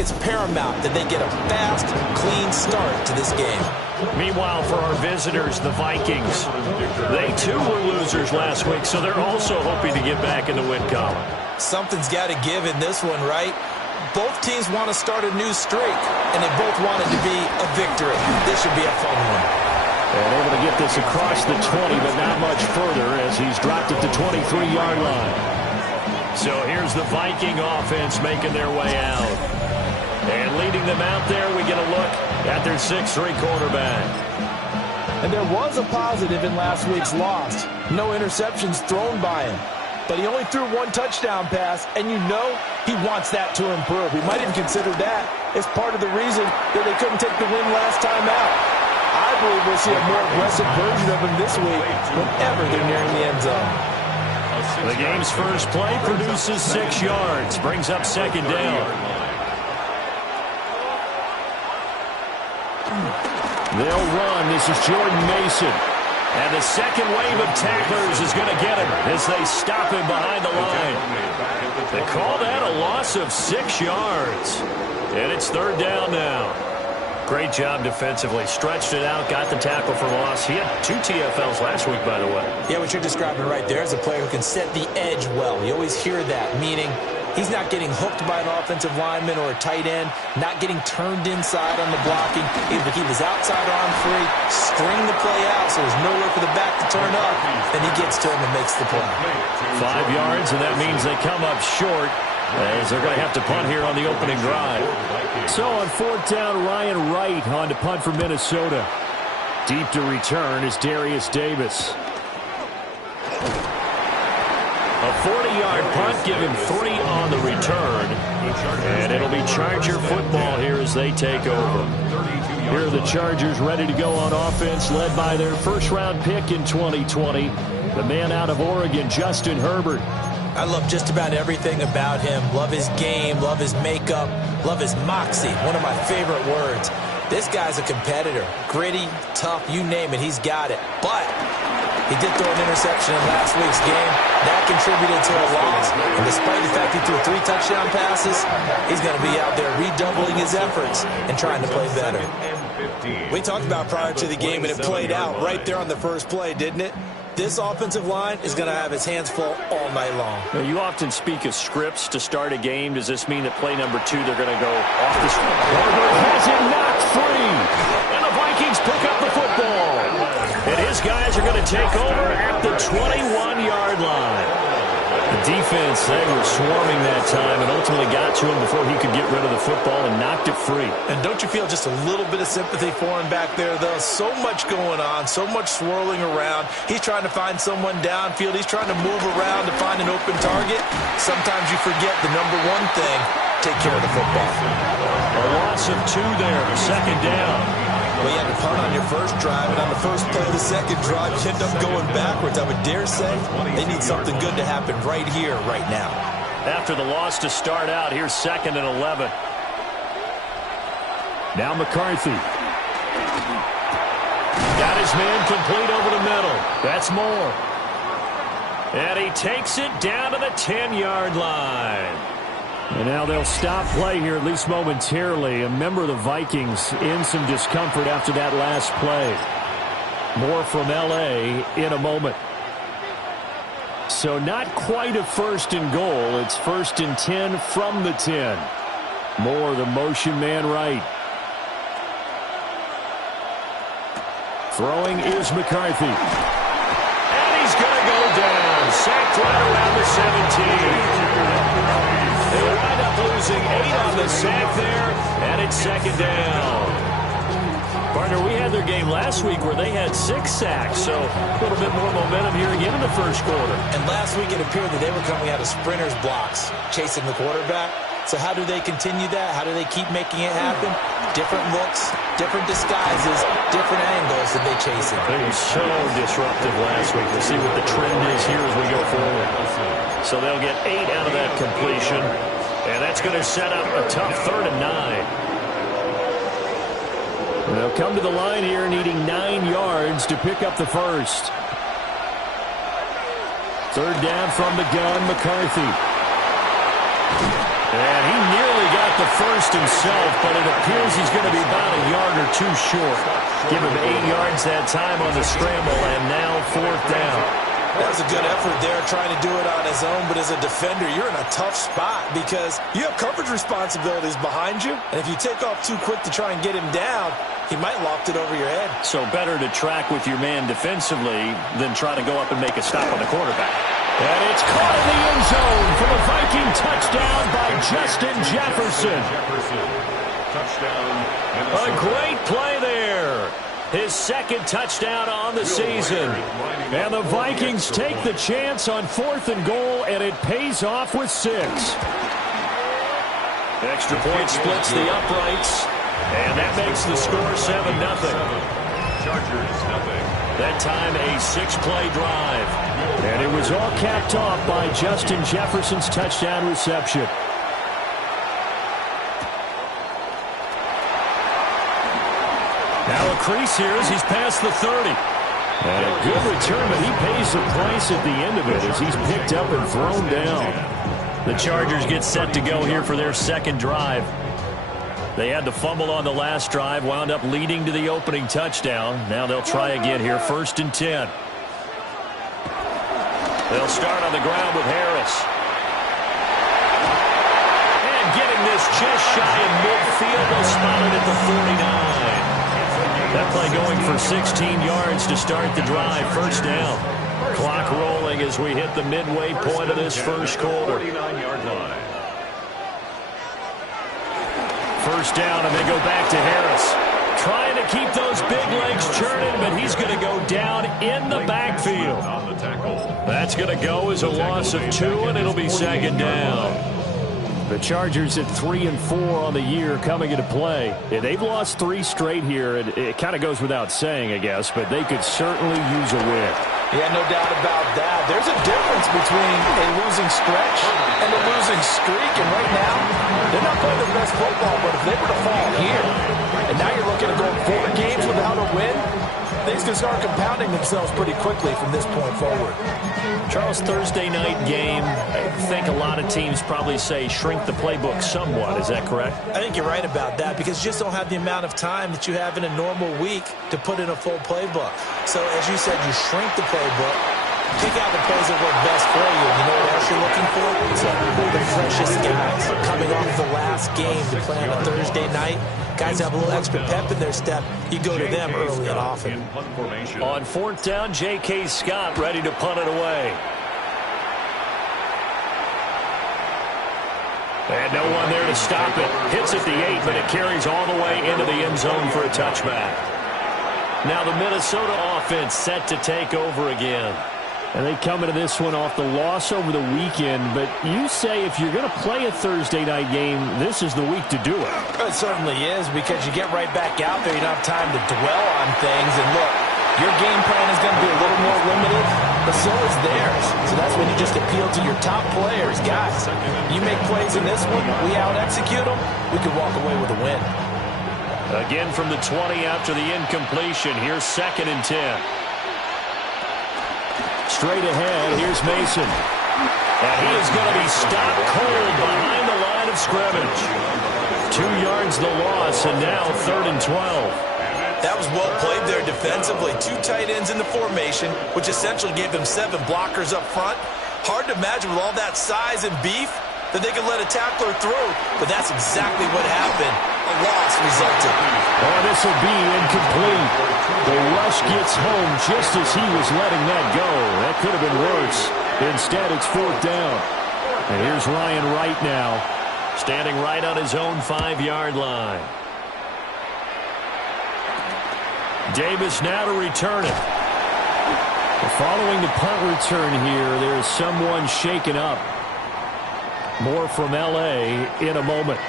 It's paramount that they get a fast, clean start to this game. Meanwhile, for our visitors, the Vikings, they too were losers last week, so they're also hoping to get back in the win column. Something's got to give in this one, right? Both teams want to start a new streak, and they both want it to be a victory. This should be a fun one. And able to get this across the 20, but not much further as he's dropped it to 23-yard line. So here's the Viking offense making their way out. And leading them out there, we get a look at their 6'3" quarterback. And there was a positive in last week's loss. No interceptions thrown by him. But he only threw one touchdown pass, and you know he wants that to improve. We might even consider that as part of the reason that they couldn't take the win last time out. I believe we'll see a more aggressive version of him this week whenever they're nearing the end zone. The game's first play produces 6 yards, brings up second down. They'll run. This is Jordan Mason. And the second wave of tacklers is going to get him as they stop him behind the line. They call that a loss of 6 yards. And it's third down now. Great job defensively. Stretched it out, got the tackle for loss. He had 2 TFLs last week, by the way. Yeah, what you're describing right there is a player who can set the edge well. You always hear that, meaning he's not getting hooked by an offensive lineman or a tight end, not getting turned inside on the blocking. Able to keep his outside arm free, string the play out so there's nowhere for the back to turn up, and he gets to him and makes the play. 5 yards, and that means they come up short as they're going to have to punt here on the opening drive. So on fourth down, Ryan Wright on to punt for Minnesota. Deep to return is Darius Davis. A 40-yard punt, give him 3 on the return. And it'll be Charger football here as they take over. Here are the Chargers ready to go on offense, led by their first-round pick in 2020, the man out of Oregon, Justin Herbert. I love just about everything about him. Love his game, love his makeup, love his moxie, one of my favorite words. This guy's a competitor. Gritty, tough, you name it, he's got it. But he did throw an interception in last week's game. That contributed to a loss. And despite the fact he threw 3 touchdown passes, he's going to be out there redoubling his efforts and trying to play better. We talked about prior to the game, and it played out right there on the first play, didn't it? This offensive line is going to have his hands full all night long. Now, you often speak of scripts to start a game. Does this mean that play number 2, they're going to go off the script? Herbert has it knocked free. And the Vikings pick up the football. And his guys are going to take over at the 21-yard line. The defense, they were swarming that time and ultimately got to him before he could get rid of the football and knocked it free. And don't you feel just a little bit of sympathy for him back there, though? So much going on, so much swirling around. He's trying to find someone downfield. He's trying to move around to find an open target. Sometimes you forget the number one thing, take care of the football. A loss of 2 there, second down. Well, you had to punt on your first drive, and on the first play of the second drive, you end up going backwards. I would dare say they need something good to happen right here, right now. After the loss to start out, here's 2nd and 11. Now McCarthy. Got his man complete over the middle. That's Moore. And he takes it down to the 10-yard line. And now they'll stop play here, at least momentarily. A member of the Vikings in some discomfort after that last play. More from L.A. in a moment. So not quite a 1st and goal. It's 1st and 10 from the 10. Moore, the motion man right. Throwing is McCarthy. And he's going to go down. Sacked right around the 17. They wind up losing 8 on the sack there, and it's 2nd down. Partner, we had their game last week where they had 6 sacks, so a little bit more momentum here again in the first quarter. And last week it appeared that they were coming out of sprinters blocks, chasing the quarterback. So how do they continue that? How do they keep making it happen? Different looks, different disguises, different angles that they chase it. They were so disruptive last week. We'll see what the trend is here as we go forward. So they'll get 8 out of that completion, and that's going to set up a tough 3rd and 9. They'll come to the line here needing 9 yards to pick up the first. 3rd down from the gun, McCarthy. And he nearly got at the first himself, but it appears he's going to be about a yard or two short. Give him 8 yards that time on the scramble, and now 4th down. That was a good effort there trying to do it on his own, but as a defender, you're in a tough spot because you have coverage responsibilities behind you, and if you take off too quick to try and get him down, he might loft it over your head. So better to track with your man defensively than try to go up and make a stop on the quarterback. And it's caught in the end zone for the Viking touchdown by Justin Jefferson. A great play there. His 2nd touchdown on the season. And the Vikings take the chance on 4th and goal, and it pays off with 6. Extra point splits the uprights, and that makes the score 7-0. Chargers, nothing. That time a 6-play drive. And it was all capped off by Justin Jefferson's touchdown reception. Now a crease here as he's past the 30. And a good return, but he pays the price at the end of it as he's picked up and thrown down. The Chargers get set to go here for their 2nd drive. They had the fumble on the last drive, wound up leading to the opening touchdown. Now they'll try again here, 1st and 10. They'll start on the ground with Harris. And getting this just shy of midfield, they'll spot it at the 49. That play going for 16 yards to start the drive. 1st down. Clock rolling as we hit the midway point of this first quarter. 49-yard line. 1st down, and they go back to Harris. Trying to keep those big legs churning, but he's going to go down in the backfield. That's going to go as a loss of 2, and it'll be 2nd down. The Chargers at 3-4 on the year coming into play. Yeah, they've lost 3 straight here, and it kind of goes without saying, I guess, but they could certainly use a win. Yeah, no doubt about that. There's a difference between a losing stretch and a losing streak, and right now, they're not playing their best football, but if they were to fall here, and now you're looking to go 4 games without a win, things can start compounding themselves pretty quickly from this point forward. Charles, Thursday night game, I think a lot of teams probably say shrink the playbook somewhat. Is that correct? I think you're right about that because you just don't have the amount of time that you have in a normal week to put in a full playbook. So, as you said, you shrink the playbook, pick out the plays that work best for you. And you know what else you're looking for? It's the freshest guys coming off the last game to play on a Thursday night. Guys have a little extra pep in their step. You go to them early and often. On 4th down, J.K. Scott ready to punt it away. And no one there to stop it. Hits at the 8, but it carries all the way into the end zone for a touchback. Now the Minnesota offense set to take over again. And they come into this one off the loss over the weekend. But you say if you're going to play a Thursday night game, this is the week to do it. It certainly is because you get right back out there. You don't have time to dwell on things. And look, your game plan is going to be a little more limited, but so is theirs. So that's when you just appeal to your top players. Guys, you make plays in this one, we out-execute them, we could walk away with a win. Again from the 20 after the incompletion. Here's 2nd and 10. Straight ahead, here's Mason. And he is going to be stopped cold behind the line of scrimmage. 2 yards the loss, and now 3rd and 12. That was well played there defensively. 2 tight ends in the formation, which essentially gave them 7 blockers up front. Hard to imagine with all that size and beef that they could let a tackler through, but that's exactly what happened. A loss resulted. Oh, this will be incomplete. The rush gets home just as he was letting that go. That could have been worse. Instead, it's 4th down. And here's Ryan Wright now, standing right on his own 5-yard line. Davis now to return it. Following the punt return here, there's someone shaken up. More from L.A. in a moment.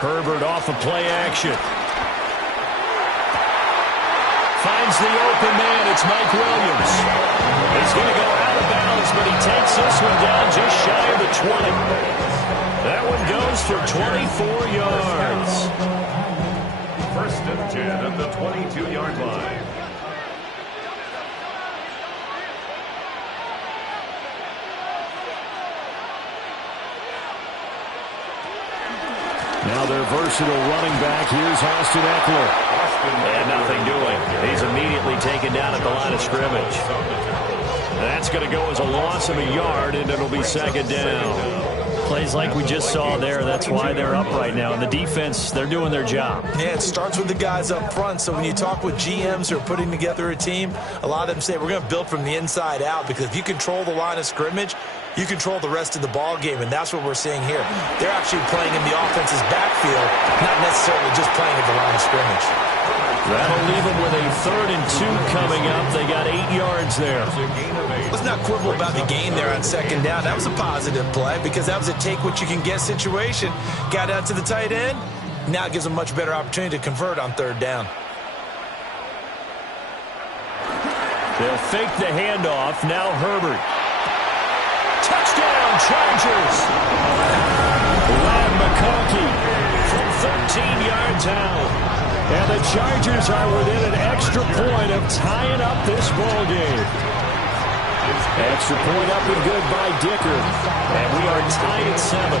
Herbert off of play action. Finds finds the open man. It's Mike Williams. He's going to go out of bounds, but he takes this one down just shy of the 20. That one goes for 24 yards. First and 10 at the 22-yard line. Now their versatile running back. Here's Austin Eckler. And nothing doing. He's immediately taken down at the line of scrimmage. That's going to go as a loss of a yard, and it'll be second down. Plays like we just saw there. That's why they're up right now. And the defense, they're doing their job. Yeah, it starts with the guys up front. So when you talk with GMs who are putting together a team, a lot of them say we're going to build from the inside out, because if you control the line of scrimmage, you control the rest of the ball game, and that's what we're seeing here. They're actually playing in the offense's backfield, not necessarily just playing at the line of scrimmage. That'll leave them with a 3rd and 2 coming up. They got 8 yards there. Let's not quibble about the gain there on second down. That was a positive play, because that was a take-what-you-can-get situation. Got out to the tight end. Now it gives them a much better opportunity to convert on 3rd down. They'll fake the handoff. Now Herbert. Touchdown, Chargers. Lad McConkey from 13 yards out. And the Chargers are within an extra point of tying up this ball game. Extra point up and good by Dicker. And we are tied at 7.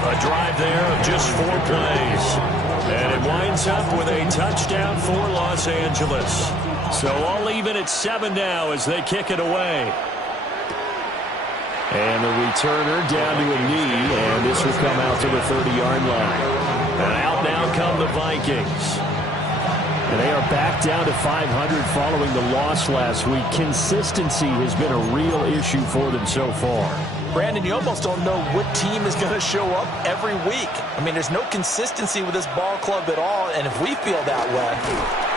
A drive there of just 4 plays. And it winds up with a touchdown for Los Angeles. So all even at 7 now as they kick it away. And the returner down to a knee, and this will come out to the 30-yard line. And out now come the Vikings. And they are back down to 500 following the loss last week. Consistency has been a real issue for them so far. Brandon, you almost don't know what team is going to show up every week. I mean, there's no consistency with this ball club at all, and if we feel that way,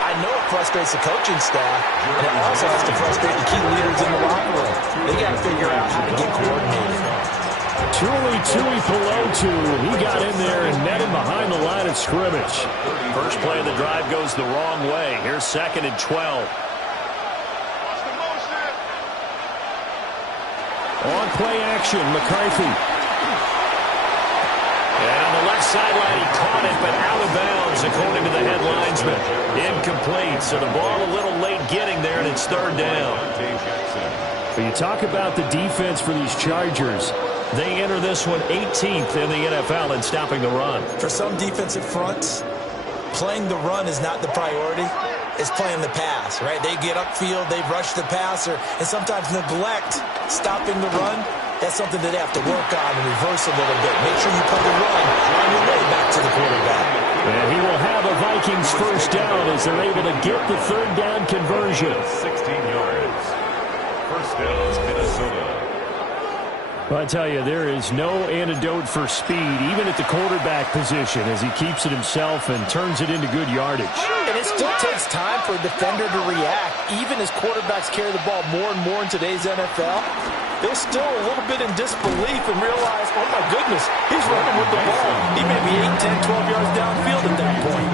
I know it frustrates the coaching staff, and it also has to frustrate the key leaders in the locker room. They got to figure out how to get coordinated. Tui Pelotu, he got in there and met him behind the line of scrimmage. First play of the drive goes the wrong way. Here's 2nd and 12. On play action, McCarthy. And on the left sideline, he caught it, but out of bounds, according to the head linesman. Incomplete, so the ball a little late getting there, and it's 3rd down. But you talk about the defense for these Chargers. They enter this one 18th in the NFL in stopping the run. For some defensive fronts, playing the run is not the priority. It's playing the pass, right? They get upfield, they rush the passer, and sometimes neglect stopping the run. That's something that they have to work on and reverse a little bit. Make sure you play the run on your way back to the quarterback. And he will have a Vikings first down as they're able to get the 3rd down conversion. 16 yards. First down, Minnesota. I tell you, there is no antidote for speed, even at the quarterback position, as he keeps it himself and turns it into good yardage. And it still takes time for a defender to react. Even as quarterbacks carry the ball more and more in today's NFL, they're still a little bit in disbelief and realize, oh my goodness, he's running with the ball. He may be 8, 10, 12 yards downfield at that point.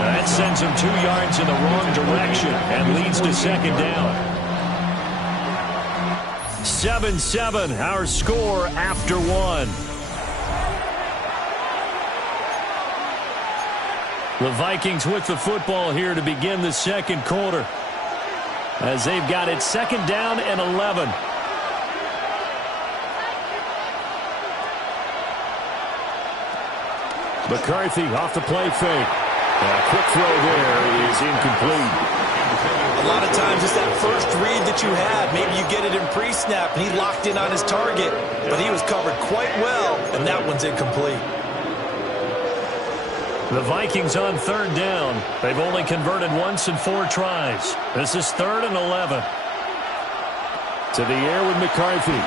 That sends him 2 yards in the wrong direction and leads to second down. 7-7, our score after 1. The Vikings with the football here to begin the second quarter, as they've got it 2nd down and 11. McCarthy off the play fake. A quick throw there is incomplete. A lot of times it's that first read that you had. Maybe you get it in pre-snap, and he locked in on his target, but he was covered quite well, and that one's incomplete. The Vikings on 3rd down. They've only converted once in 4 tries. This is 3rd and 11. To the air with McCarthy.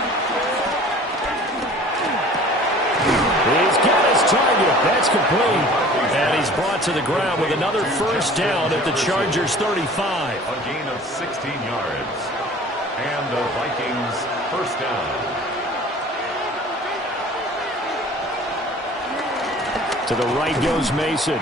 He's got his target. That's complete. And he's brought to the ground with another first down at the Chargers' 35. A gain of 16 yards. And the Vikings first down. To the right goes Mason.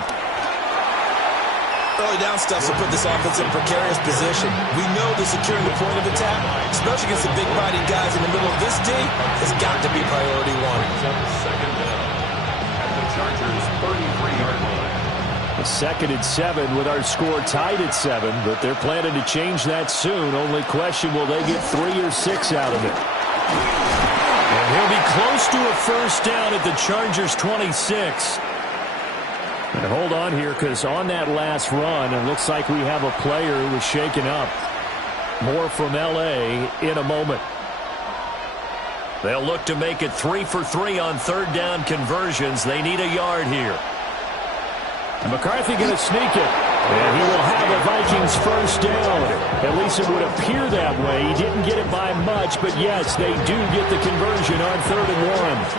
early down stuff will put this offense in a precarious position. We know the securing the point of attack, especially against the big-bodied guys in the middle of this D, has got to be priority one. Second down at the Chargers' 33-yard line. A 2nd and 7 with our score tied at 7, but they're planning to change that soon. Only question, will they get 3 or 6 out of it? And he'll be close to a first down at the Chargers' 26. And hold on here, because on that last run, it looks like we have a player who was shaken up. More from L.A. in a moment. They'll look to make it 3 for 3 on 3rd down conversions. They need a yard here. And McCarthy going to sneak it. And he will have a Vikings first down. At least it would appear that way. He didn't get it by much, but yes, they do get the conversion on 3rd and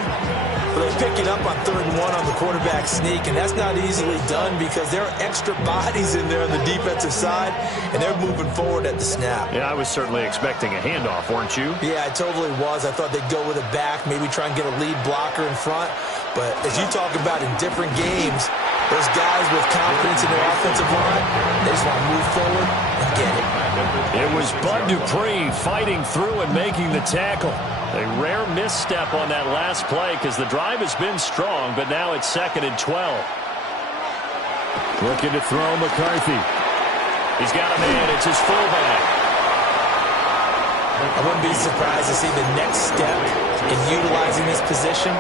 1. But they pick it up on 3rd and 1 on the quarterback sneak, and that's not easily done because there are extra bodies in there on the defensive side, and they're moving forward at the snap. Yeah, I was certainly expecting a handoff, weren't you? Yeah, I totally was. I thought they'd go with a back, maybe try and get a lead blocker in front. But as you talk about in different games, those guys with confidence in their offensive line, they just want to move forward and get it. It was Bud Dupree fighting through and making the tackle. A rare misstep on that last play because the drive has been strong, but now it's 2nd and 12. Looking to throw McCarthy. He's got a man. It's his fullback. I wouldn't be surprised to see the next step in utilizing this position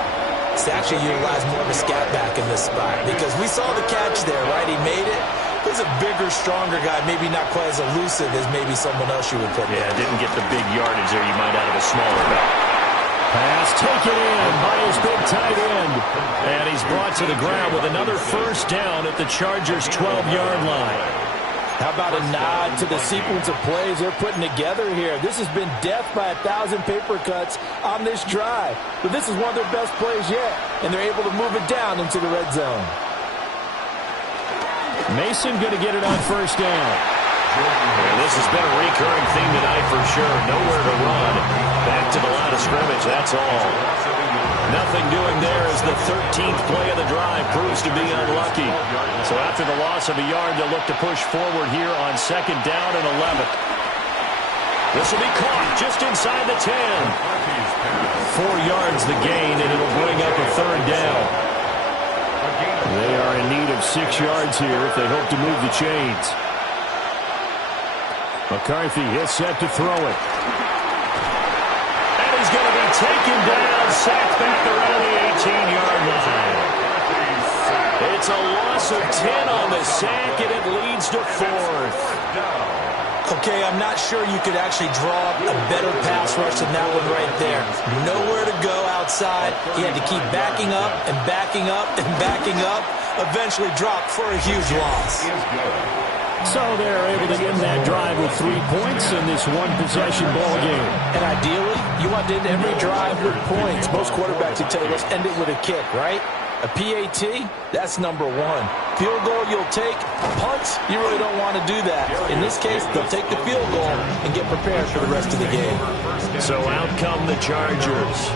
is to actually utilize more of a scat back in this spot, because we saw the catch there, right? He made it. He's a bigger, stronger guy, maybe not quite as elusive as maybe someone else you would put there. Yeah, didn't get the big yardage there you might out of a smaller back. Pass taken in by his big tight end. And he's brought to the ground with another first down at the Chargers' 12-yard line. How about a nod to the sequence of plays they're putting together here? This has been death by 1,000 paper cuts on this drive. But this is one of their best plays yet, and they're able to move it down into the red zone. Mason going to get it on first down. Yeah, this has been a recurring theme tonight for sure. Nowhere to run. Back to the line of scrimmage, that's all. Nothing doing there as the 13th play of the drive proves to be unlucky. So after the loss of a yard, they'll look to push forward here on 2nd down and 11. This will be caught just inside the 10. 4 yards the gain, and it'll bring up a 3rd down. They are in need of 6 yards here if they hope to move the chains. McCarthy is set to throw it. And he's going to be taken down, sacked back around the 18-yard line. It's a loss of 10 on the sack, and it leads to 4th. Okay, I'm not sure you could actually draw up a better pass rush than that one right there. Nowhere to go outside. He had to keep backing up and backing up and backing up. Eventually dropped for a huge loss. So they're able to end that drive with 3 points in this one-possession ball game. And ideally, you want to end every drive with points. Most quarterbacks would tell you, let's end it with a kick, right? A PAT, that's number 1. Field goal you'll take. Punts, you really don't want to do that. In this case, they'll take the field goal and get prepared for the rest of the game. So out come the Chargers.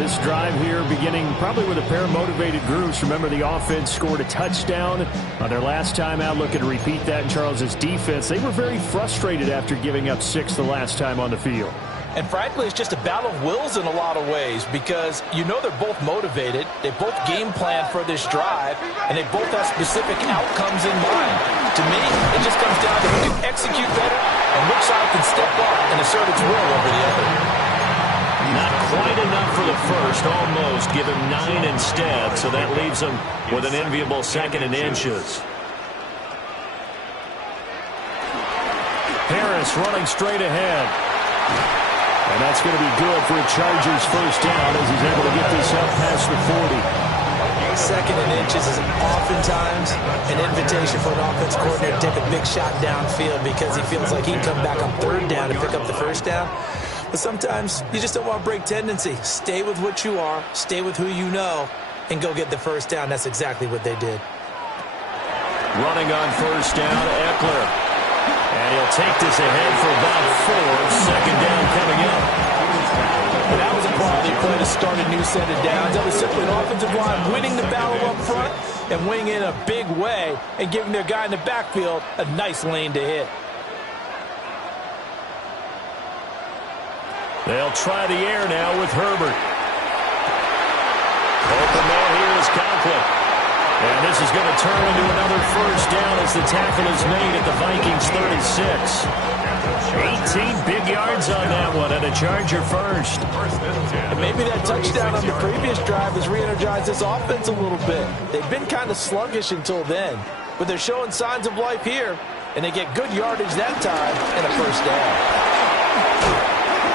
This drive here beginning probably with a pair of motivated groups. Remember, the offense scored a touchdown on their last time out. Looking to repeat that in Charles' defense. They were very frustrated after giving up 6 the last time on the field. And frankly, it's just a battle of wills in a lot of ways, because you know they're both motivated, they both game plan for this drive, and they both have specific outcomes in mind. To me, it just comes down to who can execute better and which side can step up and assert its will over the other. Not quite enough for the first, almost. Give him 9 instead, so that leaves him with an enviable 2nd and inches. Harris running straight ahead. And that's going to be good for a Chargers first down as he's able to get this up past the 40. 2nd and inches is oftentimes an invitation for an offense coordinator to take a big shot downfield because he feels like he can come back on 3rd down and pick up the first down. But sometimes you just don't want to break tendency. Stay with what you are, stay with who you know, and go get the first down. That's exactly what they did. Running on first down, Eckler. And he'll take this ahead for about 4. 2nd down coming up. And that was a quality play to start. start a new set of downs. That was simply an offensive line winning the battle up front and winning in a big way and giving their guy in the backfield a nice lane to hit. They'll try the air now with Herbert. Open man here is Conklin. And this is going to turn into another first down as the tackle is made at the Vikings 36. 18 big yards on that one, and a Charger first. And maybe that touchdown on the previous drive has re-energized this offense a little bit. They've been kind of sluggish until then, but they're showing signs of life here, and they get good yardage that time and a first down.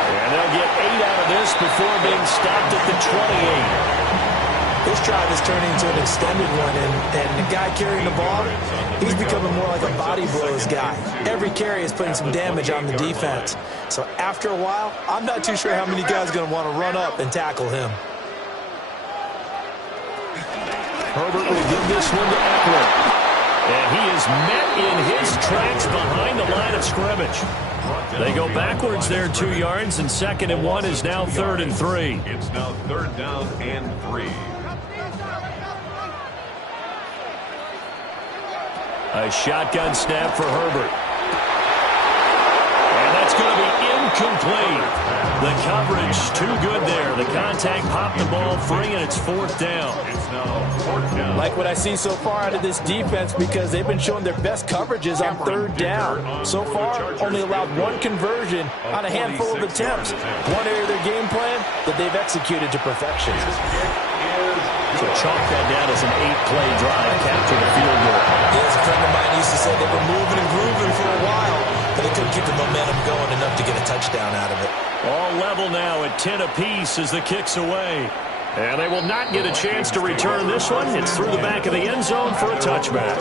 And they'll get 8 out of this before being stopped at the 28. This drive is turning into an extended one, and the guy carrying the ball, he's becoming more like a body blows guy. Every carry is putting some damage on the defense. So after a while, I'm not too sure how many guys are going to want to run up and tackle him. Herbert will give this one to Eckler. And he is met in his tracks behind the line of scrimmage. They go backwards there 2 yards, and 2nd and 1 is now 3rd and 3. It's now 3rd down and 3. A shotgun snap for Herbert. And that's going to be incomplete. The coverage too good there. The contact popped the ball free, and it's 4th down. It's now 4th down. Like what I see so far out of this defense, because they've been showing their best coverages on 3rd down. So far, only allowed 1 conversion on a handful of attempts. One area of their game plan that they've executed to perfection. So chalk that down as an 8-play drive, capture the field goal. As a friend of mine used to say, they were moving and grooving for a while, but they couldn't keep the momentum going enough to get a touchdown out of it. All level now at 10 apiece as the kick's away. And they will not get a chance to return this one. It's through the back of the end zone for a touchback.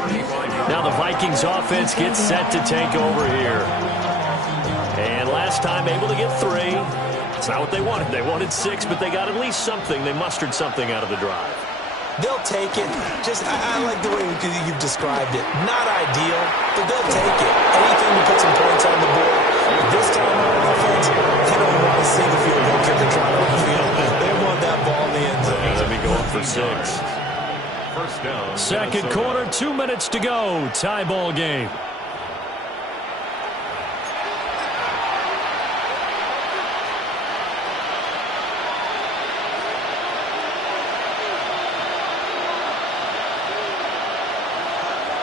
Now the Vikings offense gets set to take over here. And last time able to get 3. It's not what they wanted. They wanted 6, but they got at least something. They mustered something out of the drive. They'll take it. I like the way you've described it. Not ideal, but they'll take it. Anything to put some points on the board. This time on offense, they don't want to see the field goal kicker trying on the field. They want that ball in the end zone. Let me go up for 6. First down. 2nd quarter, 2 minutes to go. Tie ball game.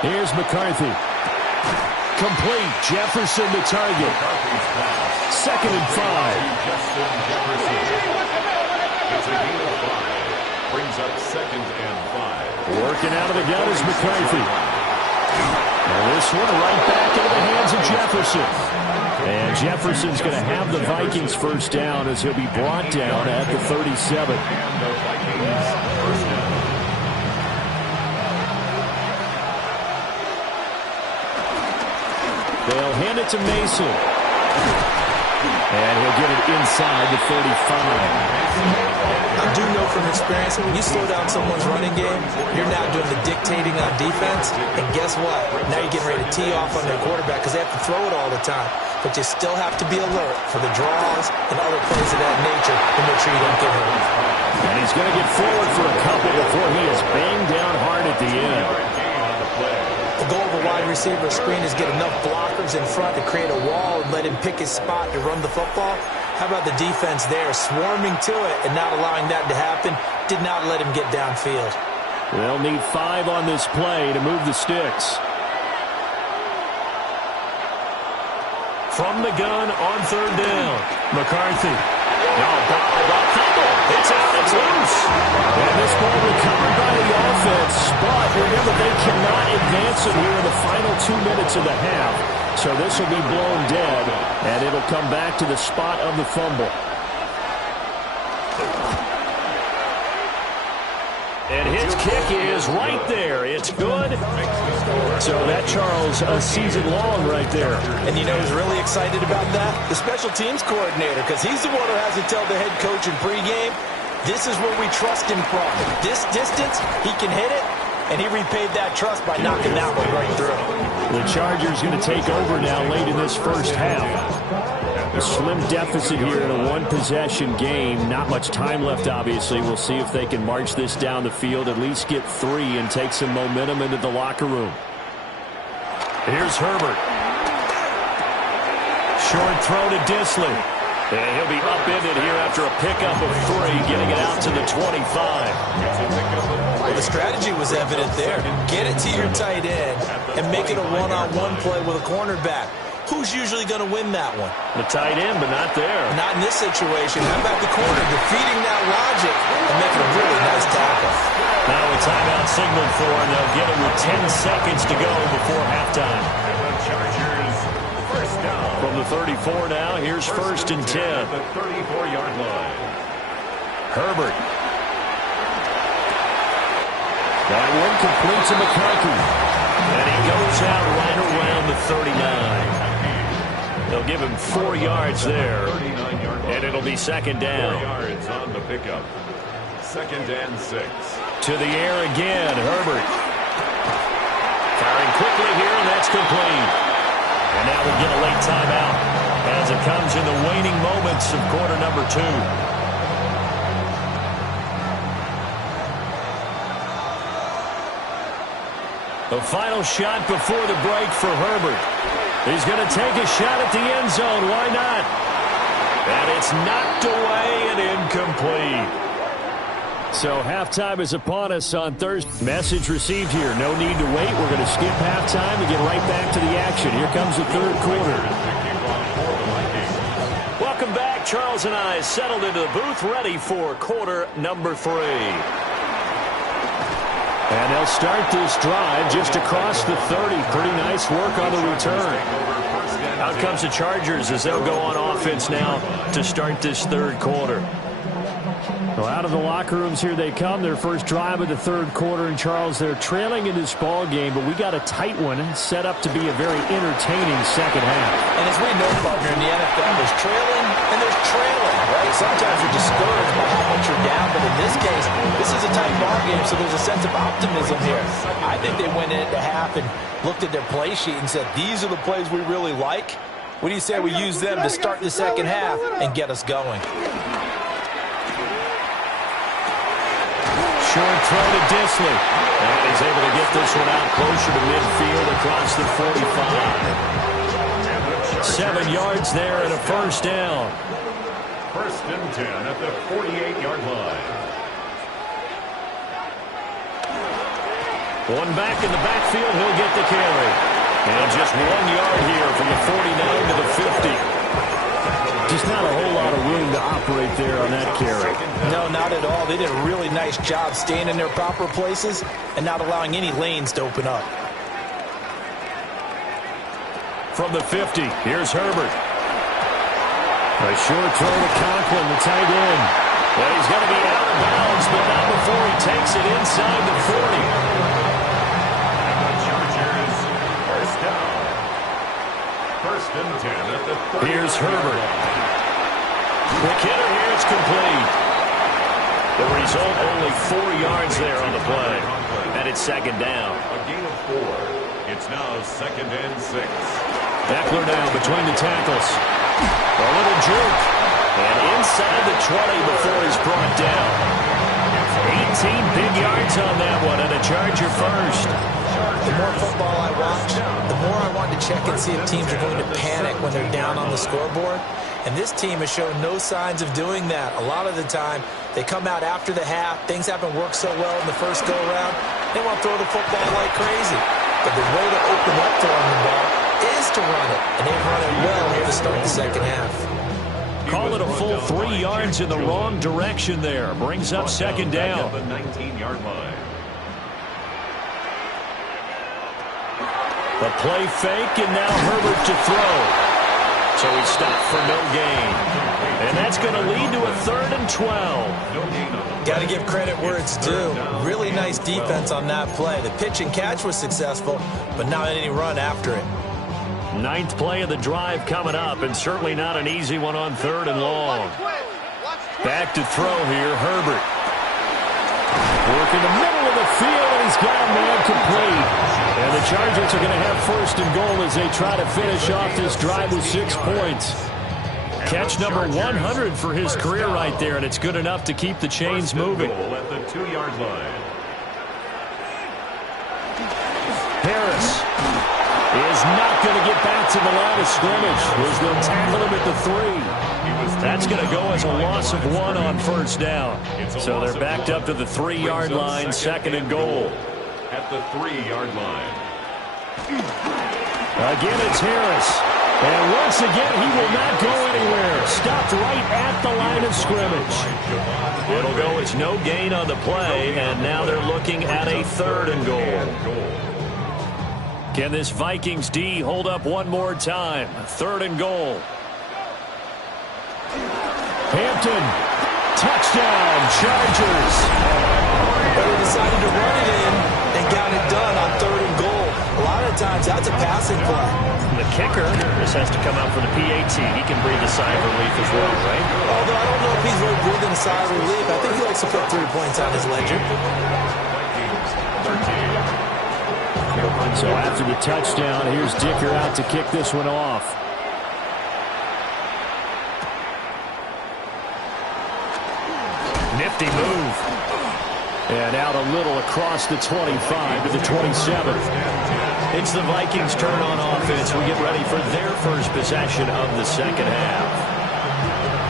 Here's McCarthy. Complete. Jefferson the target. 2nd and 5. Justin Jefferson. It's a gain of 5. Brings up 2nd and 5. Working out of the gun is McCarthy. And this one right back into the hands of Jefferson. And Jefferson's going to have the Vikings first down as he'll be brought down at the 37. And the Vikings first down. They'll hand it to Mason. And he'll get it inside the 35. I do know from experience, when you slow down someone's running game, you're now doing the dictating on defense. And guess what? Now you're getting ready to tee off on their quarterback because they have to throw it all the time. But you still have to be alert for the draws and other plays of that nature to make sure you don't get hurt. And he's going to get forward for a couple before he is banged down hard at the end. The goal of a wide receiver screen is get enough blockers in front to create a wall and let him pick his spot to run the football. How about the defense there, swarming to it and not allowing that to happen? Did not let him get downfield. They'll need 5 on this play to move the sticks. From the gun on 3rd down, McCarthy. It's out, it's loose. And this ball recovered by the offense. But remember, they cannot advance it here in the final 2 minutes of the half. So this will be blown dead, and it'll come back to the spot of the fumble. And his kick is right there. It's good. So that, Charles, a season long right there. And you know who's really excited about that? The special teams coordinator, because he's the one who has to tell the head coach in pregame, this is where we trust him from. This distance, he can hit it, and he repaid that trust by knocking that one right through. The Chargers going to take over now late in this first half. A slim deficit here in a one-possession game. Not much time left, obviously. We'll see if they can march this down the field, at least get 3 and take some momentum into the locker room. Here's Herbert. Short throw to Disley. And he'll be upended here after a pickup of 3, getting it out to the 25. Well, the strategy was evident there. Get it to your tight end and make it a one-on-one play with a cornerback. Who's usually going to win that one? The tight end, but not there. Not in this situation. How about the corner defeating that logic and making a really nice tackle? Now a timeout signaled for, and they'll get it with 10 seconds to go before halftime. Chargers, first down. From the 34 now, here's first and 10. The 34-yard line. Herbert. That one complete to McCarthy. And he goes out right around the 39. They'll give him 4 yards there. And it'll be second down. 4 yards on the pickup. Second and 6. To the air again, Herbert. Firing quickly here, and that's complete. And now we'll get a late timeout as it comes in the waning moments of quarter number 2. The final shot before the break for Herbert. He's going to take a shot at the end zone. Why not? And it's knocked away and incomplete. So halftime is upon us on Thursday. Message received here. No need to wait. We're going to skip halftime and get right back to the action. Here comes the third quarter. Welcome back. Charles and I settled into the booth, ready for quarter number 3. And they'll start this drive just across the 30. Pretty nice work on the return. Out comes the Chargers as they'll go on offense now to start this third quarter. Well, out of the locker rooms here they come. Their first drive of the third quarter. And, Charles, they're trailing in this ball game, but we got a tight one set up to be a very entertaining second half. And as we know, partner, in the NFL, there's trailing and there's trailing, right? Sometimes you're discouraged by how much you're down, but in this case, this is a tight ball game, so there's a sense of optimism here. I think they went into half and looked at their play sheet and said, these are the plays we really like. What do you say we use them to start the second half and get us going? Short throw to Disley. And he's able to get this one out closer to midfield across the 45. 7 yards there and a first down. First and 10 at the 48-yard line. One back in the backfield, he'll get the carry. And just 1 yard here from the 49 to the 50. Just not a whole lot of room to operate there on that carry. No, not at all. They did a really nice job staying in their proper places and not allowing any lanes to open up. From the 50, here's Herbert. A short throw to Conklin, the tight end. Well, he's going to be out of bounds, but not before he takes it inside the 40. Chargers, first down. First and 10 at the 30. Here's Herbert. Quick hitter here, it's complete. The result, only 4 yards there on the play. And it's second down. A gain of 4. It's now second and 6. Eckler now between the tackles. A little jerk. And inside the 20 before he's brought down. 18 big yards on that one, and a Charger first. The more football I watch, the more I want to check and see if teams are going to panic when they're down on the scoreboard. And this team has shown no signs of doing that. A lot of the time, they come out after the half. Things haven't worked so well in the first go-around. They want to throw the football like crazy. But the way to open up throwing the ball is to run it. And they've run it well here to start the second half. Call it a full 3 yards in the wrong direction there. Brings up second down. The 19-yard line. The play fake, and now Herbert to throw. So he stopped for no gain. And that's going to lead to a 3rd and 12. Got to give credit where it's due. Really nice defense on that play. The pitch and catch was successful, but not any run after it. 9th play of the drive coming up, and certainly not an easy one on 3rd and long. Back to throw here, Herbert. Work in the middle of the field, and he's got a man complete. And the Chargers are going to have 1st and goal as they try to finish off this drive with 6 points. Catch number 100 for his career right there, and it's good enough to keep the chains moving. At the 2-yard line. Harris is not going to get back to the line of scrimmage as they'll tackle him at the 3. That's going to go as a loss of 1 on first down. So they're backed up to the 3-yard line, second and goal. At the 3-yard line. Again, it's Harris. And once again, he will not go anywhere. Stopped right at the line of scrimmage. It'll go as no gain on the play, and now they're looking at a 3rd and goal. Can this Vikings D hold up one more time? 3rd and goal. Hampton, touchdown, Chargers. They decided to run it in and got it done on 3rd and goal. A lot of times, that's a passing play. The kicker just has to come out for the PAT. He can breathe a sigh of relief as well, right? Although I don't know if he's really breathing a sigh of relief. I think he likes to put 3 points on his ledger. So after the touchdown, here's Dicker out to kick this one off. Nifty move. And out a little across the 25 to the 27. It's the Vikings' turn on offense. We get ready for their first possession of the second half.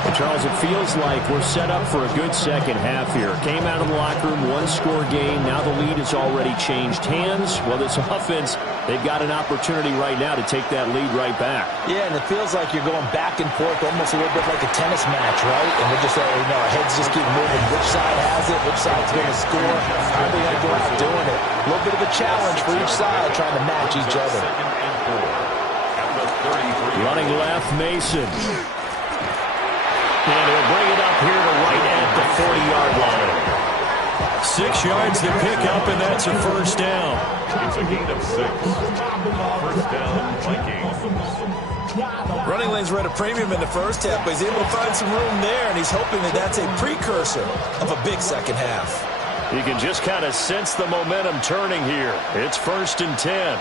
Well, Charles, it feels like we're set up for a good second half here. Came out of the locker room, 1-score game. Now the lead has already changed hands. Well, this offense, they've got an opportunity right now to take that lead right back. Yeah, and it feels like you're going back and forth, almost a little bit like a tennis match, right? And we're just, our heads just keep moving. Which side has it? Which side's going to score? How are they going to go out doing it? A little bit of a challenge for each side, trying to match each other. Running left, Mason. And he'll bring it up here to right at the 40-yard line. 6 yards to pick up, and that's a first down. It's a gain of 6. First down, Vikings. Running lanes were at a premium in the first half, but he's able to find some room there, and he's hoping that that's a precursor of a big second half. You can just kind of sense the momentum turning here. It's 1st and 10.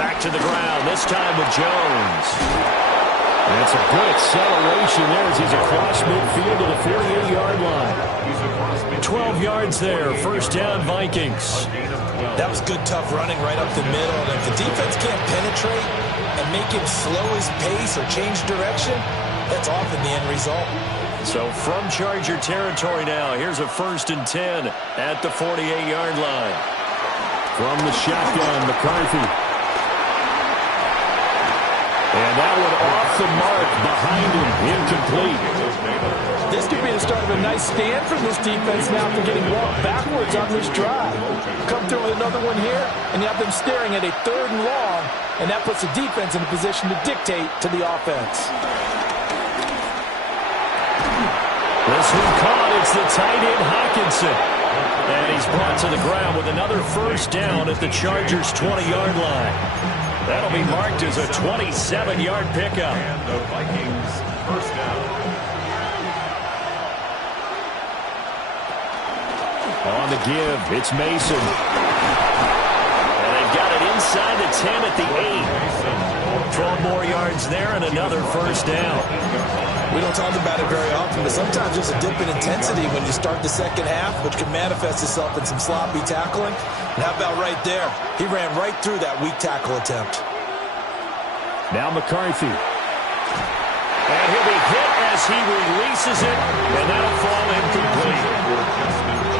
Back to the ground, this time with Jones. And it's a good acceleration there as he's across midfield to the 48-yard line. 12 yards there, first down Vikings. That was good, tough running right up the middle. And if the defense can't penetrate and make him slow his pace or change direction, that's often the end result. So from Charger territory now, here's a 1st and 10 at the 48-yard line. From the shotgun, McCarthy. And that one off the mark behind him, incomplete. This could be the start of a nice stand from this defense now after getting walked backwards on this drive. Come through with another one here, and you have them staring at a 3rd and long, and that puts the defense in a position to dictate to the offense. This one caught. It's the tight end Hawkinson. And he's brought to the ground with another first down at the Chargers' 20-yard line. That'll be marked as a 27-yard pickup. And the Vikings first down. On the give, it's Mason. And they've got it inside the 10 at the 8. 12 more yards there and another first down. We don't talk about it very often, but sometimes there's a dip in intensity when you start the second half, which can manifest itself in some sloppy tackling. And how about right there? He ran right through that weak tackle attempt. Now McCarthy. And he'll be hit as he releases it, and that'll fall incomplete.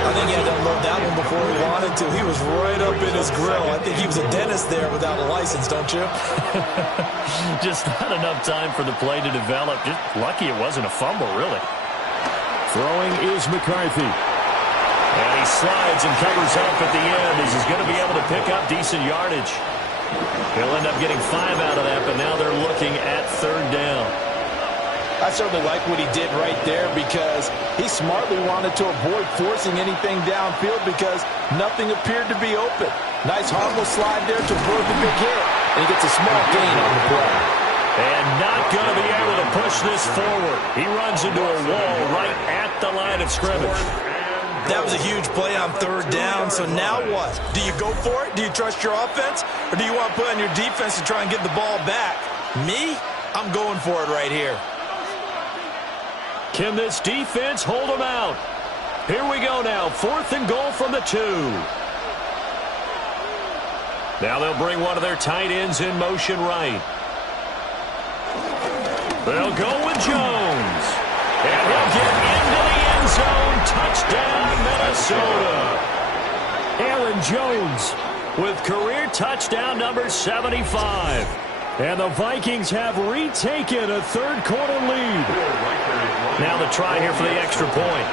I think he had to unload that one before he wanted to. He was right up in his grill. I think he was a dentist there without a license, don't you? Just not enough time for the play to develop. Just lucky it wasn't a fumble, really. Throwing is McCarthy. And he slides and covers up at the end as he's going to be able to pick up decent yardage. He'll end up getting 5 out of that, but now they're looking at 3rd down. I certainly like what he did right there because he smartly wanted to avoid forcing anything downfield because nothing appeared to be open. Nice harmless slide there to avoid the big hit, and he gets a small gain on the play. And not going to be able to push this forward. He runs into a wall right at the line of scrimmage. That was a huge play on 3rd down, so now what? Do you go for it? Do you trust your offense? Or do you want to put on your defense to try and get the ball back? Me? I'm going for it right here. Can this defense hold them out? Here we go now. 4th and goal from the 2. Now they'll bring one of their tight ends in motion right. They'll go with Jones. And he'll get into the end zone. Touchdown, Minnesota. Aaron Jones with career touchdown number 75. And the Vikings have retaken a third-quarter lead. Now the try here for the extra point.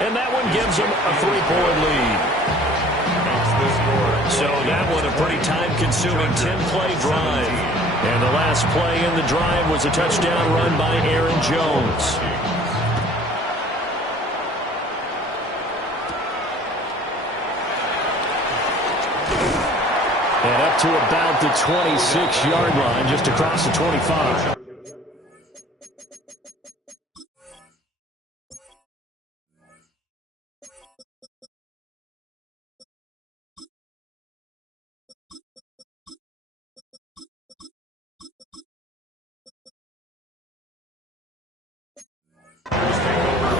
And that one gives them a 3-point lead. So that one a pretty time-consuming 10-play drive. And the last play in the drive was a touchdown run by Aaron Jones. And up to about the 26-yard line, just across the 25.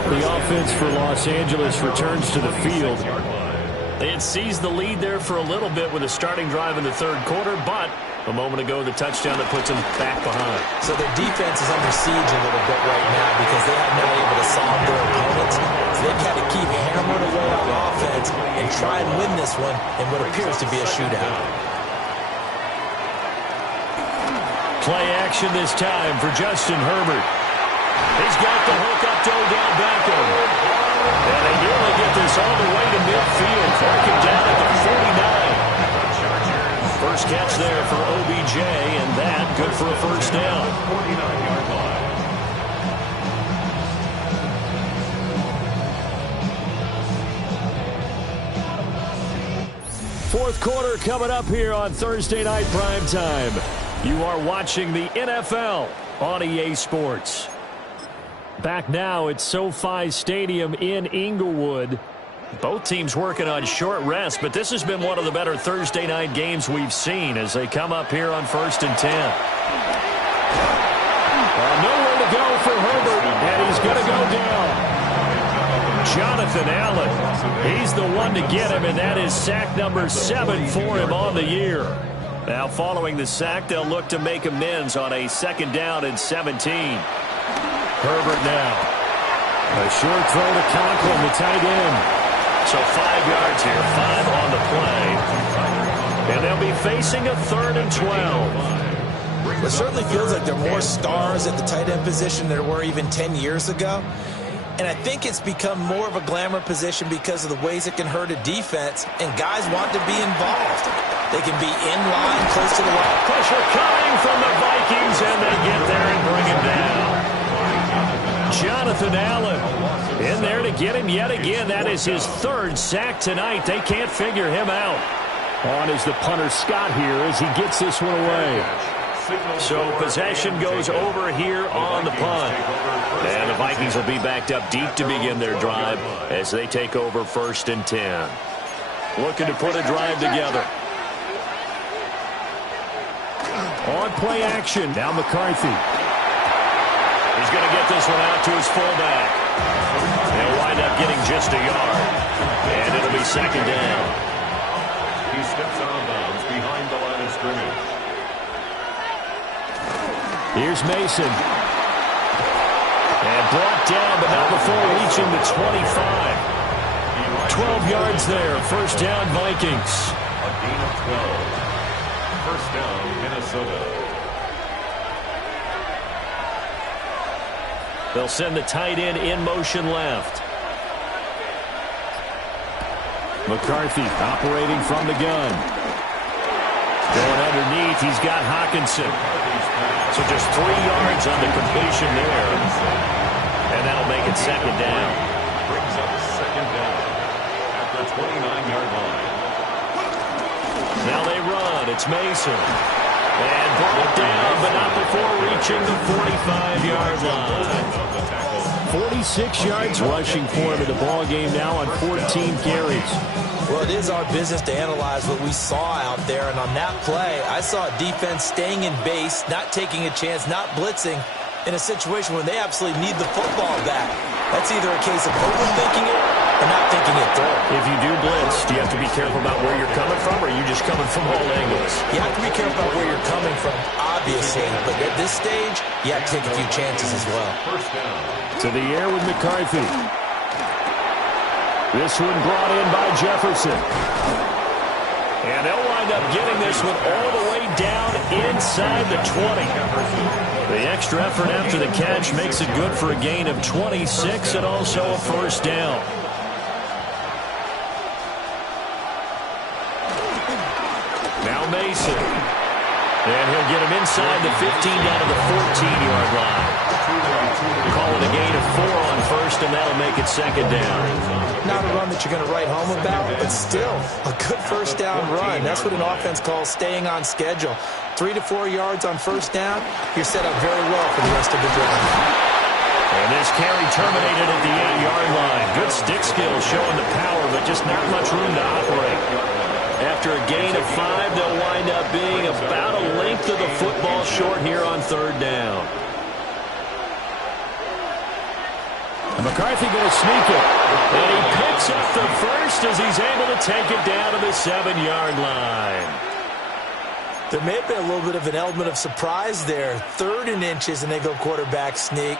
The offense for Los Angeles returns to the field. They had seized the lead there for a little bit with a starting drive in the third quarter, but a moment ago the touchdown that puts them back behind. So their defense is under siege a little bit right now because they have not able to solve their opponents. So they've got to keep hammering away on offense and try and win this one in what appears to be a shootout. Play action this time for Justin Herbert. He's got the hook up to Odell Beckham. And they nearly get this all the way to midfield. Mark him down at the 49. First catch there for OBJ, and that good for a first down. 49-yard line. Fourth quarter coming up here on Thursday Night Primetime. You are watching the NFL on EA Sports. Back now at SoFi Stadium in Inglewood. Both teams working on short rest, but this has been one of the better Thursday night games we've seen as they come up here on 1st and 10. Nowhere to go for Herbert, and he's going to go down. Jonathan Allen, he's the one to get him, and that is sack number 7 for him on the year. Now following the sack, they'll look to make amends on a 2nd down and 17. Herbert now. A short throw to Conklin, the tight end. So 5 yards here, 5 on the play. And they'll be facing a 3rd and 12. It certainly feels like there are more stars at the tight end position than there were even 10 years ago. And I think it's become more of a glamour position because of the ways it can hurt a defense, and guys want to be involved. They can be in line, close to the line. Pressure coming from the Vikings, and they get there and bring him down. Jonathan Allen in there to get him yet again. That is his 3rd sack tonight. They can't figure him out. On is the punter Scott here as he gets this one away. So possession goes over here on the punt. And the Vikings will be backed up deep to begin their drive as they take over 1st and 10. Looking to put a drive together. On play action, now McCarthy. He's going to get this one out to his fullback. They'll wind up getting just a yard. And it'll be 2nd down. He steps out of bounds behind the line of scrimmage. Here's Mason. And brought down, but not before reaching the 25. 12 yards there. 1st down, Vikings. A gain of 12. 1st down, Minnesota. They'll send the tight end in motion left. McCarthy operating from the gun. Going underneath, he's got Hawkinson. So just 3 yards on the completion there. And that'll make it 2nd down. Brings up 2nd down at the 29-yard line. Now they run. It's Mason. And brought down, but not before reaching the 45-yard line. 46 yards rushing for him in the ball game now on 14 carries. Well, it is our business to analyze what we saw out there, and on that play, I saw defense staying in base, not taking a chance, not blitzing in a situation where they absolutely need the football back. That's either a case of overthinking it or not thinking it through. If you do blitz, do you have to be careful about where you're coming from, or are you just coming from all angles? You have to be careful about where you're coming from, obviously, but at this stage, you have to take a few chances as well. First down. To the air with McCarthy. This one brought in by Jefferson. And they'll wind up getting this one all the way down inside the 20. The extra effort after the catch makes it good for a gain of 26 and also a first down. Now Mason. And he'll get him inside the 15 down to the 14-yard line. Call it a gain of 4 on first, and that'll make it second down. Not a run that you're going to write home about, but still a good first down run. That's what an offense calls staying on schedule. 3 to 4 yards on first down, you're set up very well for the rest of the drive. And this carry terminated at the 8-yard line. Good stick skills showing the power, but just not much room to operate. After a gain of 5, they'll wind up being about a length of the football short here on third down. McCarthy going to sneak it. And he picks up the first as he's able to take it down to the 7-yard line. There may have been a little bit of an element of surprise there. 3rd and inches, and they go quarterback sneak.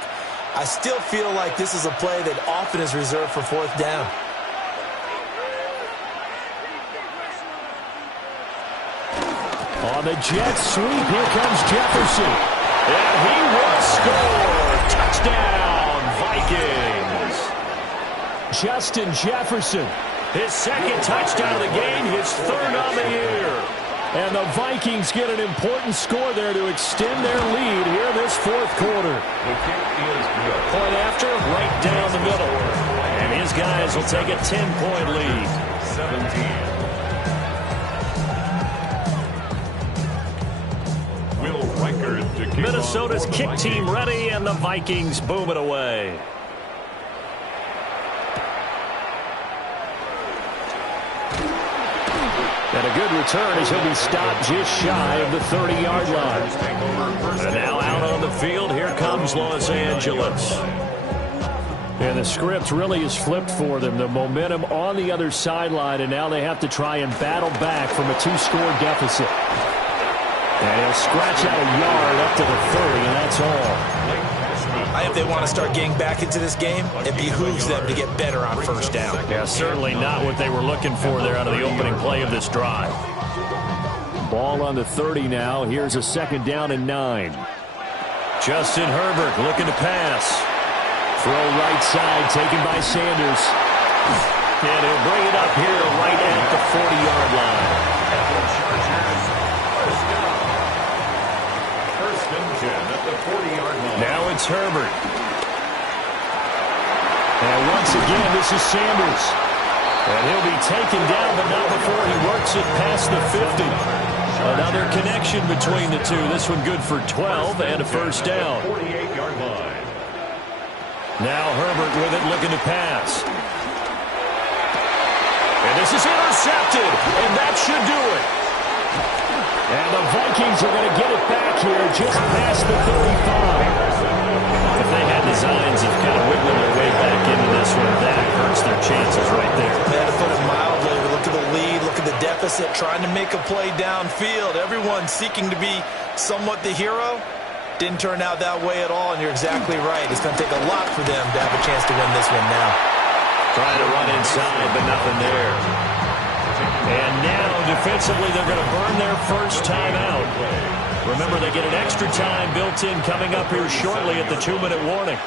I still feel like this is a play that often is reserved for 4th down. On the jet sweep, here comes Jefferson. And he will score. Touchdown, Vikings. Justin Jefferson, his 2nd touchdown of the game, his 3rd on the year. And the Vikings get an important score there to extend their lead here in this 4th quarter. The kick is good. Point after, right down the middle. And his guys will take a 10-point lead. 17. Minnesota's kick team ready, and the Vikings boom it away. And a good return as he'll be stopped just shy of the 30-yard line. And now out on the field, here comes Los Angeles. And the script really is flipped for them. The momentum on the other sideline, and now they have to try and battle back from a 2-score deficit. And he'll scratch out a yard up to the 30, and that's all. If they want to start getting back into this game, it behooves them to get better on first down. Yeah, certainly not what they were looking for there out of the opening play of this drive. Ball on the 30 now. Here's a 2nd down and 9. Justin Herbert looking to pass. Throw right side taken by Sanders. And he'll bring it up here right at the 40-yard line. Now it's Herbert. And once again, this is Sanders. And he'll be taken down, but not before he works it past the 50. Another connection between the two. This one good for 12 and a first down. 48-yard line. Now Herbert with it, looking to pass. And this is intercepted, and that should do it. And the Vikings are going to get it back here just past the 35. If they had designs of kind of wiggling their way back into this one, that hurts their chances right there. To put it mildly, look at the lead, look at the deficit, trying to make a play downfield. Everyone seeking to be somewhat the hero. Didn't turn out that way at all, and you're exactly right. It's going to take a lot for them to have a chance to win this one now. Trying to run inside, but nothing there. And now, defensively, they're going to burn their first time out. Remember, they get an extra time built in coming up here shortly at the 2-minute warning.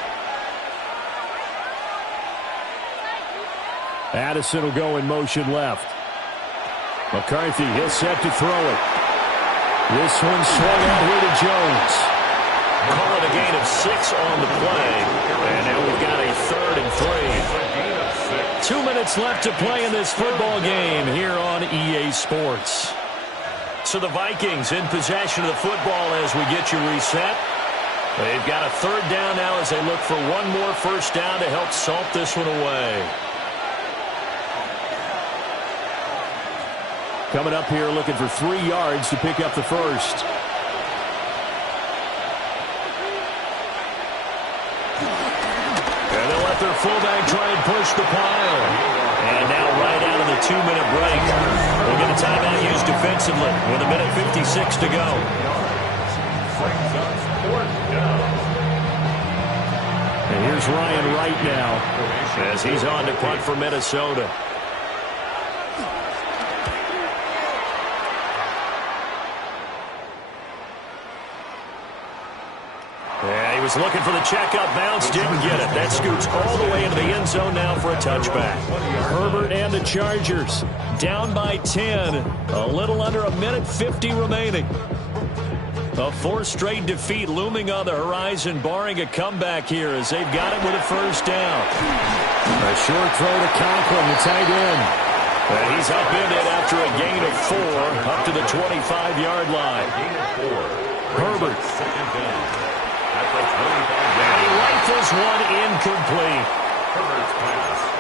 Addison will go in motion left. McCarthy, he'll set to throw it. This one swung out here to Jones. Call it a gain of 6 on the play. And now we've got a 3rd and 3. 2 minutes left to play in this football game here on EA Sports. So the Vikings in possession of the football as we get you reset. They've got a 3rd down now as they look for one more first down to help salt this one away. coming up here looking for 3 yards to pick up the first. And they'll let their fullback try and push the pile. And now right out of the 2-minute break, we'll get a timeout used defensively with 1:56 to go. And here's Ryan Wright now as he's on to punt for Minnesota. Yeah, he was looking for the checkup bounce, didn't get it. That scoots all the way into the end zone now for a touchback. Herbert and the Chargers down by 10. A little under 1:50 remaining. A 4th straight defeat looming on the horizon, barring a comeback here as they've got it with a first down. A short throw to Conklin, the tight end. And he's up in it after a gain of 4, up to the 25-yard line. Herbert. And he rifles one incomplete.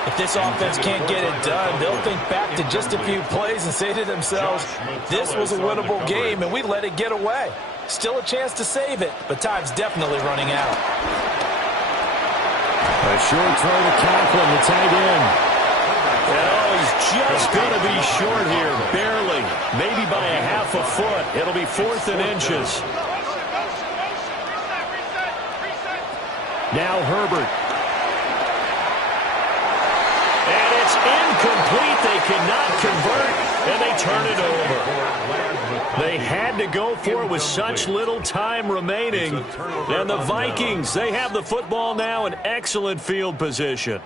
If this offense can't get it done, they'll think back to just a few plays and say to themselves, this was a winnable game and we let it get away. Still a chance to save it, but time's definitely running out. A short throw to Conklin, the tight end. Oh, he's just going to be short here, barely. Maybe by a half a foot. It'll be 4th and inches. Now Herbert. And it's incomplete. They cannot convert, and they turn it over. They had to go for it with such little time remaining. And the Vikings, they have the football now in excellent field position.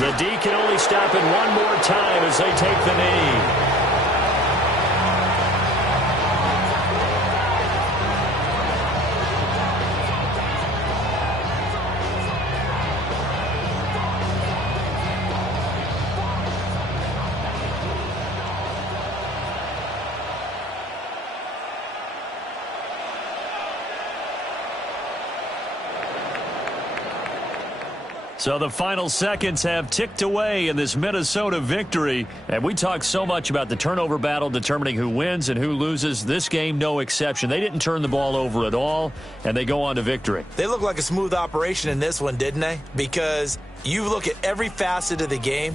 The D can only stop it one more time as they take the knee. So the final seconds have ticked away in this Minnesota victory. And we talk so much about the turnover battle determining who wins and who loses. This game, no exception. They didn't turn the ball over at all, and they go on to victory. They look like a smooth operation in this one, didn't they? Because you look at every facet of the game,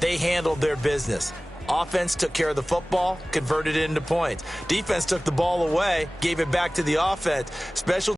they handled their business. Offense took care of the football, converted it into points. Defense took the ball away, gave it back to the offense. Special